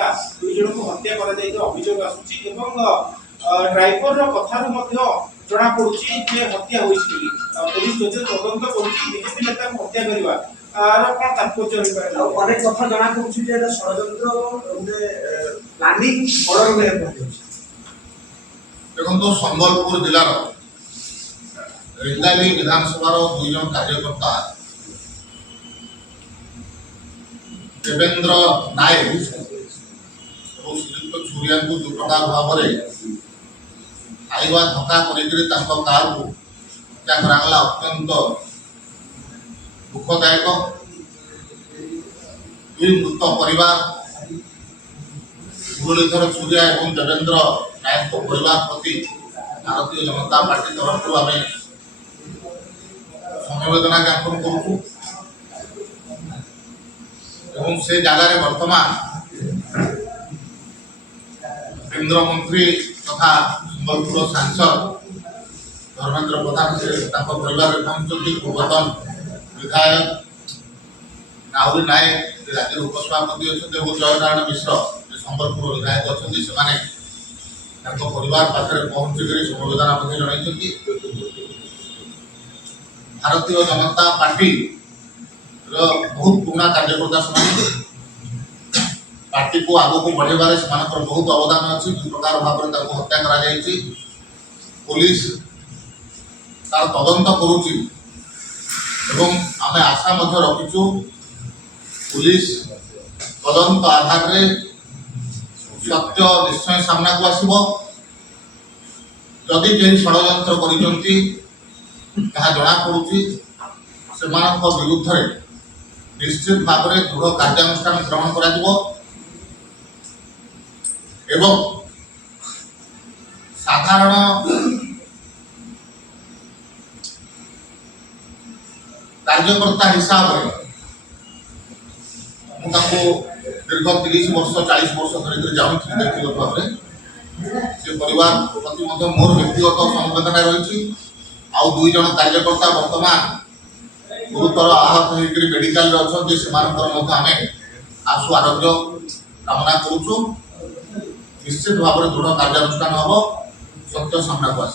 लेखा दुई जन को हत्या करा जाय अभियोग आसुची एवं ड्राइवर रो कथारु मध्ये जणा पडुची जे हत्या होईची पुलिस जजे तदंत करूची बीजेपी नेता को हत्या करबा आर कोन तात्पर्य होई पारे अनेक कथा जणा पडुची जे षडयंत्र उडे प्लानिंग बडर में पहुंची देखो तो संबलपुर जिला रो रेंगाली विधानसभा रो दुई जन कार्यकर्ता देवेंद्र नायक और श्रीयुक्त छुरिया को जो प्रकार भाव में आईवा धक्का करिकरी तांको कार को क्या करागला अत्यंत दुखदायक दुई मृत परिवार मुरलीधर छुरिया और देवेंद्र नायक को परिवार प्रति भारतीय जनता पार्टी तरफ आम समवेदना ज्ञापन करूँ एवं से जगार वर्तमान केंद्र मंत्री तथा संबलपुर सांसद धर्मेंद्र प्रधान से परिवार पहुंचती पूर्वतन विधायक नाउरी नायक राज्य उपसभापति अच्छा जयनारायण मिश्र संबलपुर विधायक अच्छा परिवार पाखे पहुंचिक समवेदना जन भारतीय जनता पार्टी बहुत पुराना कार्यकर्ता से पार्टी को आग को बढ़ेबार से बहुत अवदान अच्छी जो प्रकार भाव में हत्या करा पुलिस तार तदंत करुच्ची आम आशा रखीचु पुलिस तदंत आधार रे सत्य निश्चय सामना को आसब जदि कहीं षड्यंत्र कर जना पड़ी से विरुद्ध रे निश्चित भाव में दृढ़ कार्यानुष्ठान ग्रहण करा एवं साधारण कार्यकर्ता हिसाब से दीर्घ 30 वर्ष 40 वर्ष धरिक जाऊँगी व्यक्तिगत भाव में से परिवार प्रति मोर व्यक्तिगत संवेदना रही आउ दुई जन कार्यकर्ता वर्तमान गुरुतर आहत होकर मेडिकल अच्छा आम आशु आरोग्य कामना करुचु निश्चित भाव में दृढ़ कार्यानुष्ठान हम सत्य सामना को आस।